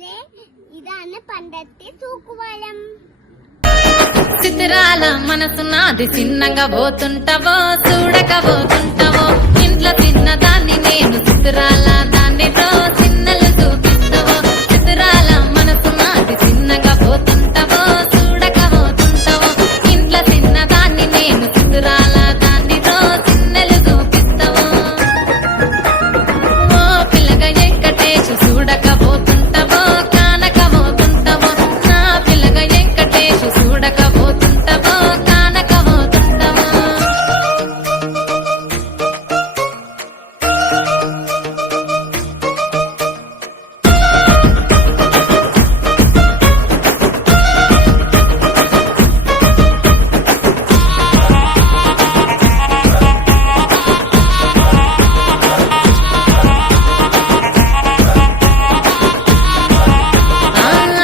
പേര് ഇതാണ് പണ്ടത്തെ തൂക്കുവാലം. చిత్రాల మనసు నాది చిన్నగా పోతుంటావో చూడకపోతుంటావో ఇంట్లో చిన్నదాన్ని నేను చిత్రాల దాన్నితో చిన్నలు చూపిస్తావో చిత్రాల మనసు నాది చిన్నగా పోతుంటావో చూడకపోతుంటావో ఇంట్లో చిన్నదాన్ని నేను చిత్రాల దాన్నితో చిన్నలు చూపిస్తావో ఓ పిల్లగా వెంకటేశు చూడకపోతుంటావో కానకపోతుంటావో నా పిల్లగా వెంకటేశు చూడకపోతుంటావో కానకపోతుంటావో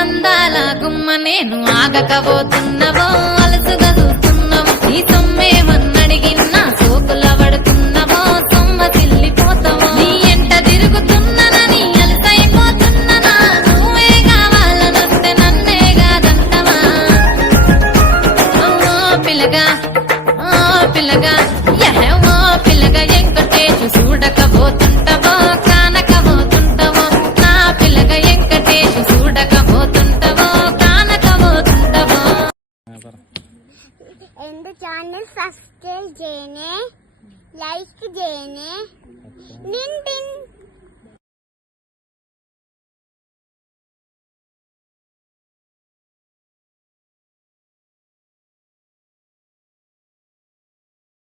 అందాల గుమ్మ నేను ఆగకపోతున్నావో అలసుగా చూస్తున్నావో నీ సొమ్మేమన్నడిగినా సోకుల పడుతున్నావో సొమ్మ చిల్లిపోతావో నీ ఎంట తిరుగుతున్నానని అలసైపోతున్నానా నువ్వే కావాలనొస్తే నన్నే కాదంటవా ఓ పిల్లగా ఓ పిల్లగా ఓ పిల్లగా వెంకటేశు చూడకపోతుంటావో కానకపోతుంటావో నా పిల్లగా వెంకటేశు చూడకపోతుంటావో కానకపోతుంటావో എന്റെ ചാനൽ സബ്സ്ക്രൈബ് ചെയ്യണേ, ലൈക്ക് ചെയ്യണേ. Tin tin